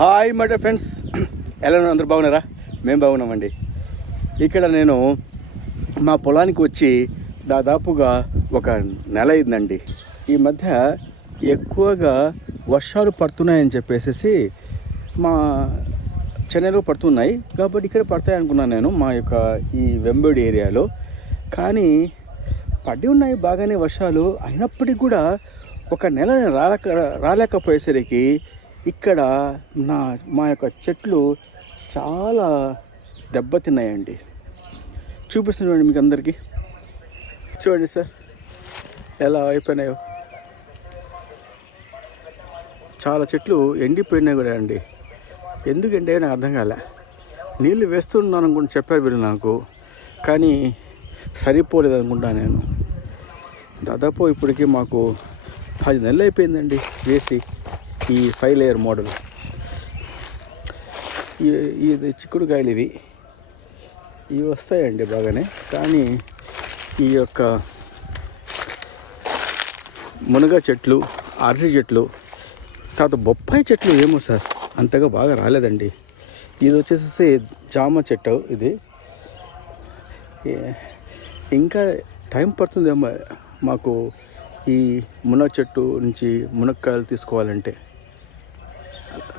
Hi my dear friends, ఎలా ఉన్నారు? అందరూ బాగున్నారా? మేము బాగున్నామండి. ఇక్కడ నేను మా పొలానికి వచ్చి దాదాపుగా ఒక నెల అయిందండి. ఈ మధ్య ఎక్కువగా వర్షాలు పడుతున్నాయని చెప్పేసి మా చెన్నైలో పడుతున్నాయి కాబట్టి ఇక్కడ పడతాయి అనుకున్నాను నేను మా యొక్క ఈ వెంబడి ఏరియాలో. కానీ పడి ఉన్నాయి బాగానే వర్షాలు, అయినప్పటికీ కూడా ఒక నెల రాలేకపోయేసరికి ఇక్కడ మా యొక్క చెట్లు చాలా దెబ్బతిన్నాయండి. చూపిస్తున్నాను మీకు అందరికీ. చూడండి సార్ ఎలా అయిపోయినాయో. చాలా చెట్లు ఎండిపోయినాయి కూడా అండి. ఎందుకంటే నాకు అర్థం కాలే. నీళ్ళు వేస్తున్నాను అనుకుంటూ చెప్పారు వీళ్ళు నాకు, కానీ సరిపోలేదు అనుకుంటా నేను. దాదాపు ఇప్పటికీ మాకు 10 నెలలు అయిపోయిందండి వేసి ఈ 5 లేయర్ మోడల్. ఇది చిక్కుడుకాయలు ఇవి వస్తాయండి బాగానే. కానీ ఈ యొక్క మునగ చెట్లు, అరటి చెట్లు, తర్వాత బొప్పాయి చెట్లు ఏమో సార్ అంతగా బాగా రాలేదండి. ఇది వచ్చేసి జామ చెట్టు. ఇది ఇంకా టైం పడుతుందేమో మాకు ఈ మునగ చెట్టు నుంచి మునక్కాయలు తీసుకోవాలంటే.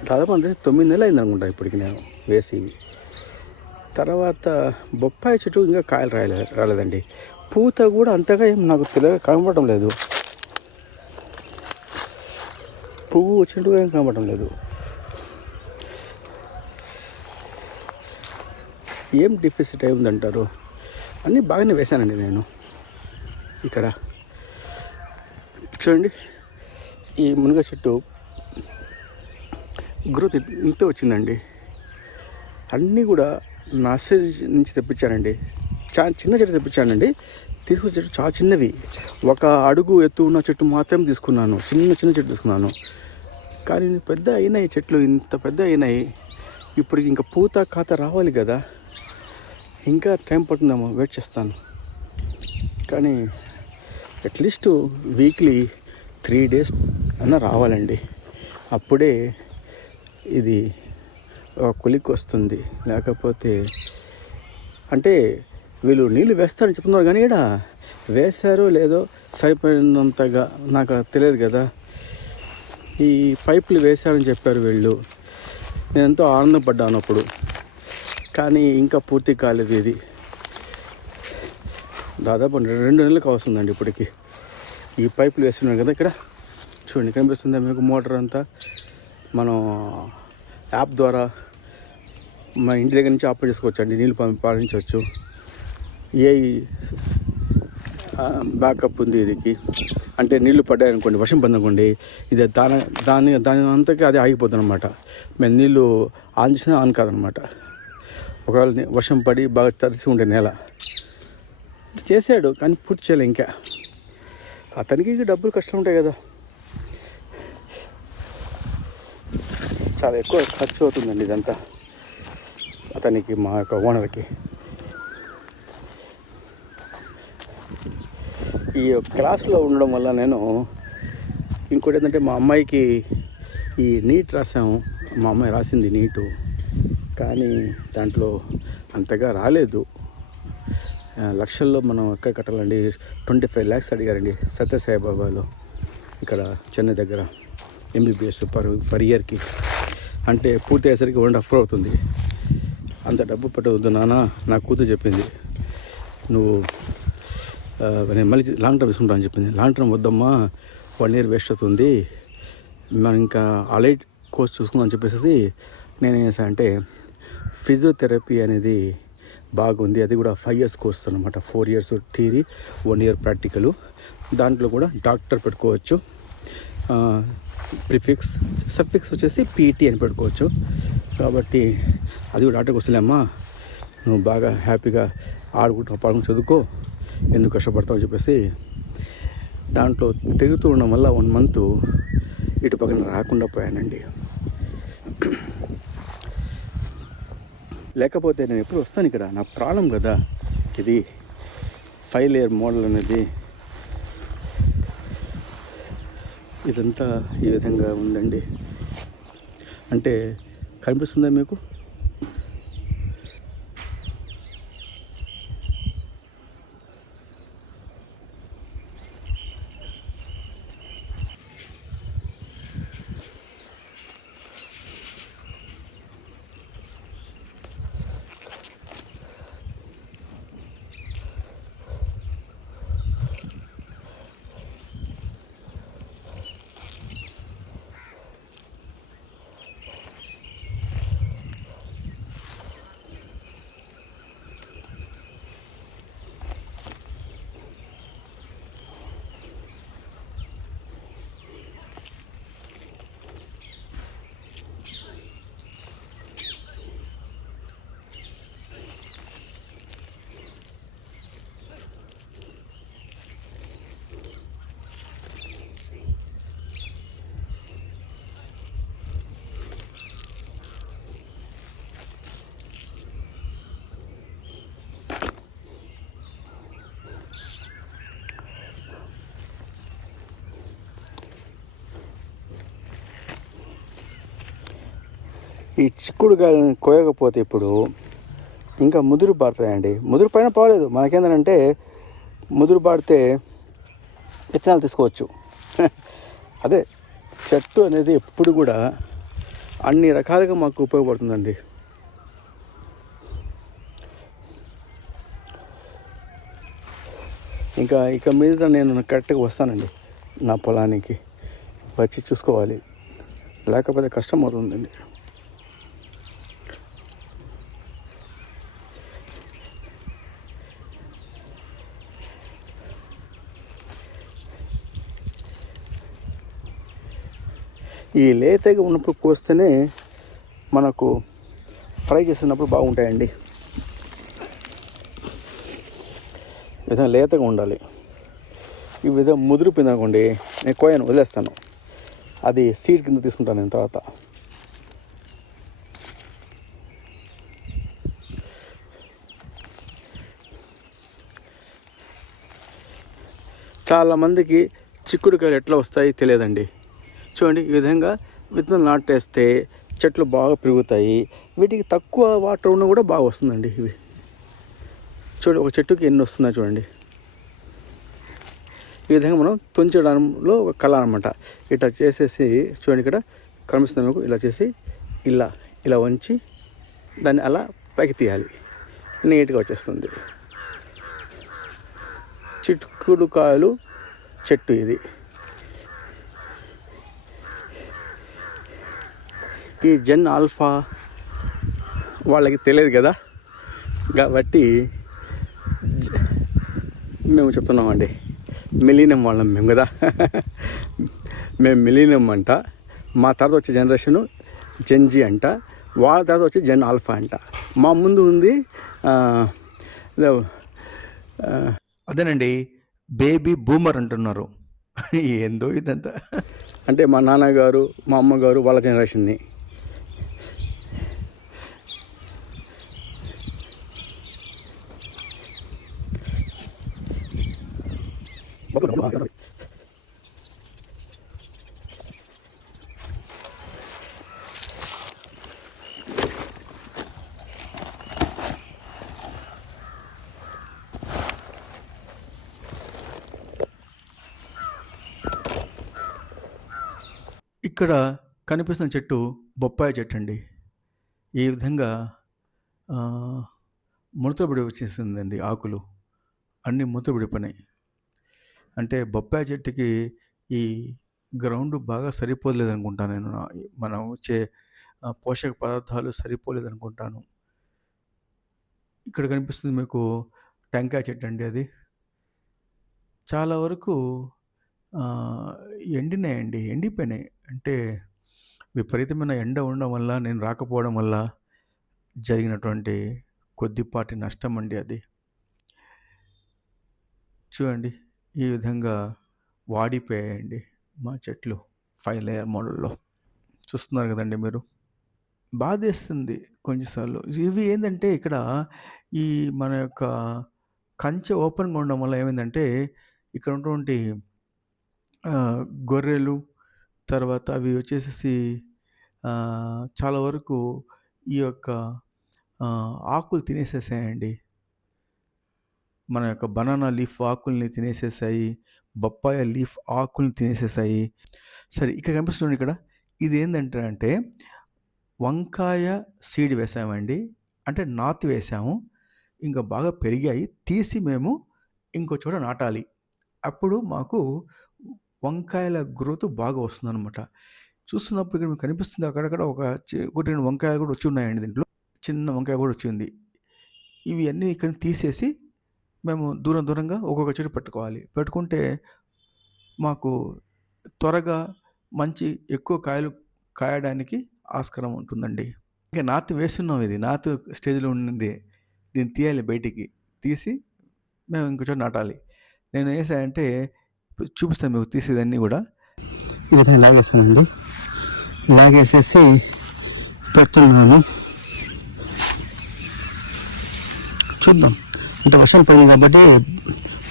దాదాపు అంటే 9 నెలలు అయింది అనుకుంటా ఇప్పటికి నేను వేసి. తర్వాత బొప్పాయి చెట్టు ఇంకా కాయలు రాలేదండి. పూత కూడా అంతగా ఏం నాకు కనపడటం లేదు. పువ్వు వచ్చినట్టుగా ఏం కనపడటం లేదు. ఏం డిఫిసిట్ అయి ఉందంటారు? అన్నీ బాగానే వేశానండి నేను. ఇక్కడ చూడండి, ఈ మునగ చెట్టు గ్రోత్ ఇంత వచ్చిందండి. అన్నీ కూడా నర్సరీ నుంచి తెప్పించానండి. చాలా చిన్న చెట్టు తెప్పించానండి. తీసుకున్న చెట్టు చాలా చిన్నవి. 1 అడుగు ఎత్తు ఉన్న చెట్టు మాత్రం తీసుకున్నాను. చిన్న చెట్టు తీసుకున్నాను. కానీ పెద్ద అయినాయి చెట్లు, ఇంత పెద్ద అయినాయి. ఇప్పటికి ఇంకా పూత ఖాతా రావాలి కదా, ఇంకా టైం పడుతుందేమో, వెయిట్ చేస్తాను. కానీ అట్లీస్ట్ వీక్లీ 3 days అన్న రావాలండి. అప్పుడే ఇది కొలిక్కి వస్తుంది. లేకపోతే అంటే వీళ్ళు నీళ్ళు వేస్తారని చెప్తున్నారు, కానీ ఇక్కడ వేశారో లేదో సరిపోయినంతగా నాకు తెలియదు కదా. ఈ పైపులు వేశారని చెప్పారు వీళ్ళు. నేను ఎంతో ఆనందపడ్డాను అప్పుడు, కానీ ఇంకా పూర్తి కాలేదు. ఇది దాదాపు 2 నెలలకు వస్తుందండి ఇప్పటికి. ఈ పైపులు వేస్తున్నాను కదా ఇక్కడ చూడండి, కనిపిస్తుందా మీకు? మోటార్ అంతా మనం యాప్ ద్వారా మా ఇంటి దగ్గర నుంచి ఆపరేట్ చేసుకోవచ్చు అండి. నీళ్ళు పాలించవచ్చు. ఏ బ్యాకప్ ఉంది ఇదికి అంటే నీళ్లు పడ్డాయి అనుకోండి, వర్షం పడిందనుకోండి, ఇది దాని అంతకి అది ఆగిపోతుంది అనమాట. మేము నీళ్ళు ఆన్ చేసినా ఆన్ కాదనమాట. ఒకవేళ వర్షం పడి బాగా తడిసి ఉండే నేల చేశాడు, కానీ పూర్తి చేయలే. ఇంకా అతనికి డబ్బులు కష్టం ఉంటాయి కదా, చాలా ఎక్కువ ఖర్చు అవుతుందండి ఇదంతా అతనికి, మా యొక్క ఓనర్కి. ఈ క్లాస్లో ఉండడం వల్ల నేను ఇంకోటి ఏంటంటే, మా అమ్మాయికి ఈ నీట్ రాసాము. మా అమ్మాయి రాసింది నీటు, కానీ దాంట్లో అంతగా రాలేదు. లక్షల్లో మనం ఎక్కడ కట్టాలండి? 25 lakhs అడిగారండి సత్యసాయిబాబాలో, ఇక్కడ చెన్నై దగ్గర. MBBS పర్ ఇయర్కి అంటే పూర్తి అయ్యేసరికి 1.5 crore అవుతుంది. అంత డబ్బు పెట్టవద్దు నాన్న, నా కూతురు చెప్పింది. నువ్వు నేను మళ్ళీ లాంగ్ టర్మ్ తీసుకుంటా అని చెప్పింది. లాంగ్ టర్మ్ వద్దమ్మా, 1 year వేస్ట్ అవుతుంది, మనం ఇంకా ఆలైట్ కోర్స్ చూసుకుందాం అని చెప్పేసి నేనేం చేశానంటే, ఫిజియోథెరపీ అనేది బాగుంది. అది కూడా 5 years కోర్స్ అనమాట. 4 years థియరీ, 1 year ప్రాక్టికలు. దాంట్లో కూడా డాక్టర్ పెట్టుకోవచ్చు. ప్రిఫిక్స్ సఫిక్స్ వచ్చేసి PT అని పెట్టుకోవచ్చు. కాబట్టి అది కూడా డాక్టర్కి వస్తలేమ్మా, నువ్వు బాగా హ్యాపీగా పాడుకుంటూ చదువుకో, ఎందుకు కష్టపడతావు అని చెప్పేసి దాంట్లో తిరుగుతూ ఉండడం వల్ల 1 month ఇటు పక్కన రాకుండా పోయానండి. లేకపోతే నేను ఎప్పుడు వస్తాను ఇక్కడ, నా ప్రాణం కదా ఇది. 5 లేయర్ మోడల్ అనేది ఇదంతా ఈ విధంగా ఉందండి. అంటే కనిపిస్తుందా మీకు? ఈ చిక్కుడుకాయలను కోయకపోతే ఇప్పుడు ఇంకా ముదురు పారుతాయండి. ముదురు పైన పోలేదు, మనకేంటంటే ముదురు పాడితే విత్తనాలు తీసుకోవచ్చు. అదే చెట్టు అనేది ఎప్పుడు కూడా అన్ని రకాలుగా మాకు ఉపయోగపడుతుందండి. ఇక మీద నేను కరెక్ట్గా వస్తానండి నా పొలానికి వచ్చి చూసుకోవాలి, లేకపోతే కష్టం అవుతుందండి. ఈ లేతగా ఉన్నప్పుడు కోస్తేనే మనకు ఫ్రై చేస్తున్నప్పుడు బాగుంటాయండి. ఈ విధంగా లేతగా ఉండాలి. ఈ విధంగా ముదిరిపోయింది అనుకోండి, నేను కోయను, వదిలేస్తాను. అది సీడ్ కింద తీసుకుంటాను నేను తర్వాత. చాలామందికి చిక్కుడుకాయలు ఎట్లా వస్తాయి తెలియదండి. చూడండి, ఈ విధంగా విత్తనం నాటేస్తే చెట్లు బాగా పెరుగుతాయి. వీటికి తక్కువ వాటర్ ఉన్న కూడా బాగా వస్తుందండి. ఇవి చూడండి, ఒక చెట్టుకి ఎన్ని వస్తున్నాయి చూడండి. ఈ విధంగా మనం తుంచడంలో ఒక కళ అనమాట. ఇట్లా చేసేసి చూడండి, ఇక్కడ కనిపిస్తుంది మీకు. ఇలా చేసి ఇలా వంచి దాన్ని అలా పైకి తీయాలి, నీట్గా వచ్చేస్తుంది. చిక్కుడుకాయలు చెట్టు ఇది. ఈ జెన్ ఆల్ఫా వాళ్ళకి తెలియదు కదా, కాబట్టి మేము చెప్తున్నామండి. మిలీనియం వాళ్ళం మేము కదా. మేము మిలీనియం అంట. మా తర్వాత వచ్చే జనరేషను జెన్జీ అంట. వాళ్ళ తర్వాత వచ్చి జెన్ ఆల్ఫా అంట. మా ముందు ఉంది అదేనండి బేబీ బూమర్ అంటున్నారు. ఏందో ఇదంతా. అంటే మా నాన్నగారు, మా అమ్మగారు వాళ్ళ జనరేషన్ని. ఇక్కడ కనిపిస్తున్న చెట్టు బొప్పాయి చెట్టు అండి. ఈ విధంగా ముడతబడి వచ్చేసిందండి. ఆకులు అన్నీ ముడతబడిపోయినాయి. అంటే బొప్పాయి చెట్టుకి ఈ గ్రౌండ్ బాగా సరిపోలేదు అనుకుంటాను నేను. మనం వచ్చే పోషక పదార్థాలు సరిపోలేదు అనుకుంటాను. ఇక్కడ కనిపిస్తుంది మీకు టెంకాయ చెట్టు అండి. అది చాలా వరకు ఎండినాయండి, ఎండిపోయినాయి. అంటే విపరీతమైన ఎండ ఉండడం వల్ల, నేను రాకపోవడం వల్ల జరిగినటువంటి కొద్దిపాటి నష్టం అండి అది. చూడండి, ఈ విధంగా వాడిపోయాయండి మా చెట్లు 5 లేయర్ మోడల్లో. చూస్తున్నారు కదండి మీరు. బాధేస్తుంది కొన్నిసార్లు. ఇవి ఏంటంటే ఇక్కడ ఈ మన యొక్క కంచె ఓపెన్గా ఉండడం వల్ల ఏమైందంటే ఇక్కడ ఉన్నటువంటి గొర్రెలు, తర్వాత అవి వచ్చేసేసి చాలా వరకు ఈ యొక్క ఆకులు తినేసేసాయండి. మన యొక్క బనానా లీఫ్ ఆకుల్ని తినేసేసాయి. బొప్పాయ లీఫ్ ఆకుల్ని తినేసేసాయి. సరే, ఇక్కడ కనిపిస్తుంది ఇక్కడ. ఇదేంటంటే అంటే వంకాయ సీడ్ వేసామండి. అంటే నాటు వేసాము. ఇంకా బాగా పెరిగాయి. తీసి మేము ఇంకో చోట నాటాలి. అప్పుడు మాకు వంకాయల గ్రోత్ బాగా వస్తుందనమాట. చూస్తున్నప్పుడు ఇక్కడ మీకు కనిపిస్తుంది అక్కడక్కడ ఒకటి 2 వంకాయలు కూడా వచ్చి ఉన్నాయండి దీంట్లో. చిన్న వంకాయ కూడా వచ్చింది. ఇవి అన్నీ ఇక్కడ తీసేసి మేము దూరంగా ఒక్కొక్క చెట్టు పెట్టుకోవాలి. పెట్టుకుంటే మాకు త్వరగా మంచి ఎక్కువ కాయలు కాయడానికి ఆస్కారం ఉంటుందండి. ఇంకా నాటు వేస్తున్నాం. ఇది నాటు స్టేజ్లో ఉండింది. దీన్ని తీయాలి, బయటికి తీసి మేము ఇంకో చోట నాటాలి. నేను ఏం చేశానంటే చూపిస్తాను మీకు తీసేదన్నీ కూడా. ఈ విధంగా లాగేస్తానండి. లాగేసేసి పెడుతున్నాను. చూద్దాం. అంటే వర్షం పడింది కాబట్టి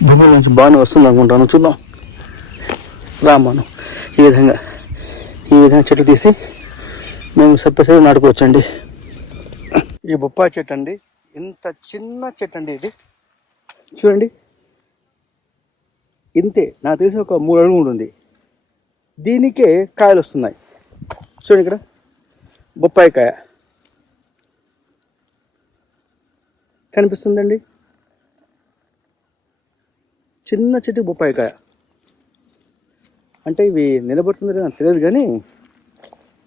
భూముల నుంచి బాగానే వస్తుంది అనుకుంటాను. చూద్దాం. రామాను ఈ విధంగా చెట్టు తీసి మేము సరిపడి నాటుకోవచ్చండి. ఈ బొప్పాయి చెట్టు అండి, ఇంత చిన్న చెట్టు అండి ఇది. చూడండి, ఇంతే, నాకు తెలిసి ఒక 3 అడుగులు ఉంటుంది. దీనికే కాయలు వస్తున్నాయి. చూడండి ఇక్కడ బొప్పాయి కాయ కనిపిస్తుందండి. చిన్న చెట్టు బొప్పాయి కాయ. అంటే ఇవి నిలబడుతుంది నాకు తెలియదు, కానీ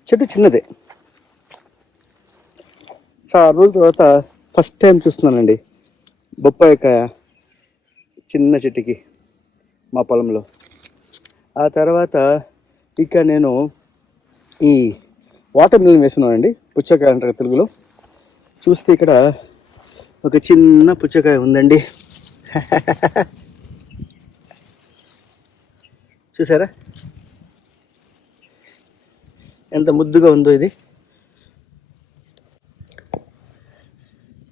చెట్టు చిన్నదే. చాలా రోజుల తర్వాత ఫస్ట్ టైం చూస్తున్నానండి బొప్పాయి కాయ చిన్న చెట్టుకి మా పొలంలో. ఆ తర్వాత ఇక నేను ఈ వాటర్ మిలన్ వేస్తున్నానండి. పుచ్చకాయ అంటారు తెలుగులో. చూస్తే ఇక్కడ ఒక చిన్న పుచ్చకాయ ఉందండి. చూసారా ఎంత ముద్దుగా ఉందో. ఇది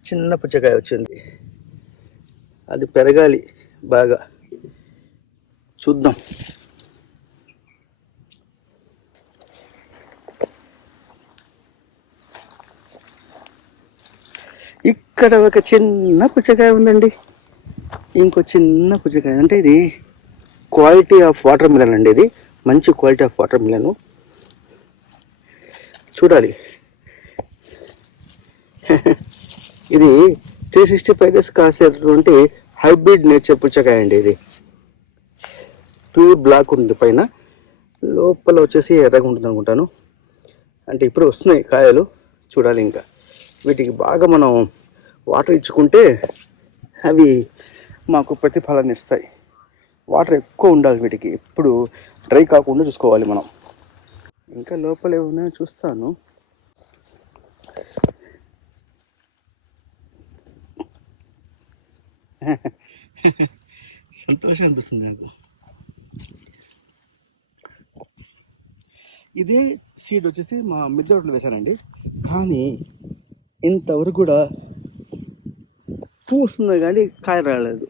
చిన్న పుచ్చకాయ వచ్చింది. అది పెరగాలి బాగా. చూద్దాం. ఇక్కడ ఒక చిన్న పుచ్చకాయ ఉందండి. ఇంకో చిన్న పుచ్చకాయ. అంటే ఇది క్వాలిటీ ఆఫ్ వాటర్ మిలన్ అండి. ఇది మంచి క్వాలిటీ ఆఫ్ వాటర్ మిలన్. చూడాలి. ఇది 365 డేస్ కాసేటువంటి హైబ్రిడ్ నేచర్ పుచ్చకాయ అండి. ఇది ప్యూర్ బ్లాక్ ఉంటుంది, పైన లోపల వచ్చేసి ఎర్రగా ఉంటుంది అనుకుంటాను. అంటే ఇప్పుడు వస్తున్నాయి కాయలు. చూడాలి. ఇంకా వీటికి బాగా మనం వాటర్ ఇచ్చుకుంటే అవి మాకు ప్రతిఫలాన్ని ఇస్తాయి. వాటర్ ఎక్కువ ఉండాలి వీటికి. ఎప్పుడు డ్రై కాకుండా చూసుకోవాలి మనం. ఇంకా లోపల ఏమైనా చూస్తాను. సంతోషం అనిపిస్తుంది నాకు. ఇదే సీడ్ వచ్చేసి మా మిద్దె తోటలో వేశానండి. కానీ ఇంతవరకు కూడా పువ్వు వస్తుంది కానీ కాయ రాలేదు.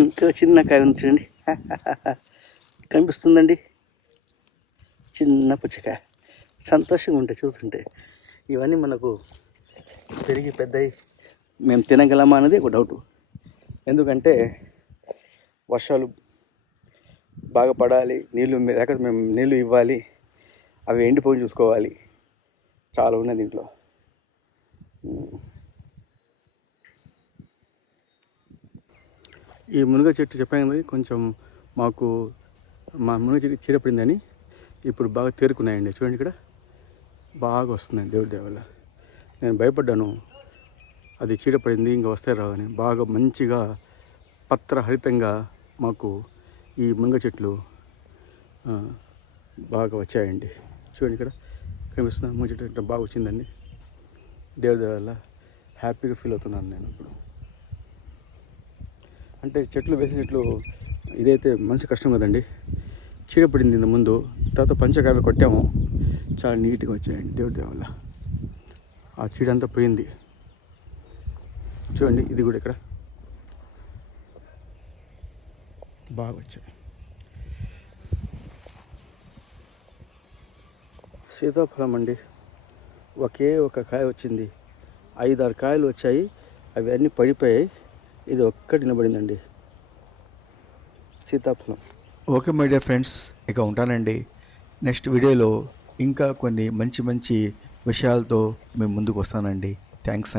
ఇంకా చిన్న కాయ ఉంది చూడండి. కనిపిస్తుందండి చిన్న పుచ్చకాయ. సంతోషంగా ఉంటాయి చూస్తుంటే. ఇవన్నీ మనకు పెరిగి పెద్దవి మేము తినగలమా అనేది ఒక డౌటు. ఎందుకంటే వర్షాలు బాగా పడాలి, లేకపోతే మేము నీళ్ళు ఇవ్వాలి, అవి ఎండిపోయి చూసుకోవాలి. చాలా ఉన్నాయి దీంట్లో. ఈ మునగ చెట్టు చెప్పాను కదా, కొంచెం మాకు మా మునగ చెట్టు చీడపడిందని ఇప్పుడు బాగా తేరుకున్నాయండి. చూడండి ఇక్కడ బాగా వస్తున్నాయి దేవుడి దయ వల్ల. నేను భయపడ్డాను అది చీడపడింది ఇంకా వస్తే రావని. బాగా మంచిగా పత్రహరితంగా మాకు ఈ మునగ చెట్లు బాగా వచ్చాయండి. చూడండి ఇక్కడ కనిపిస్తున్నా మునగ చెట్టు బాగా వచ్చిందండి. దేవుడి దయ వల్ల హ్యాపీగా ఫీల్ అవుతున్నాను నేను ఇప్పుడు. అంటే చెట్లు వేసే చెట్లు ఇదైతే మంచి కష్టం కదండి. చీడపడింది ఇంత ముందు. తర్వాత పంచకాయ కొట్టాము. చాలా నీట్గా వచ్చాయండి దేవుడి దయ వల్ల. ఆ చీడంతా పోయింది. చూడండి ఇది కూడా ఇక్కడ బాగా వచ్చాయి. సీతాఫలం అండి, ఒకే ఒక కాయ వచ్చింది. 5-6 కాయలు వచ్చాయి, అవి అన్నీ పడిపోయాయి. ఇది ఒక్కటి నిలబడిందండి సీతాఫలం. ఓకే మై డియర్ ఫ్రెండ్స్, ఇక ఉంటానండి. నెక్స్ట్ వీడియోలో ఇంకా కొన్ని మంచి మంచి విషయాలతో మేము ముందుకు వస్తానండి. థ్యాంక్స్ అండి.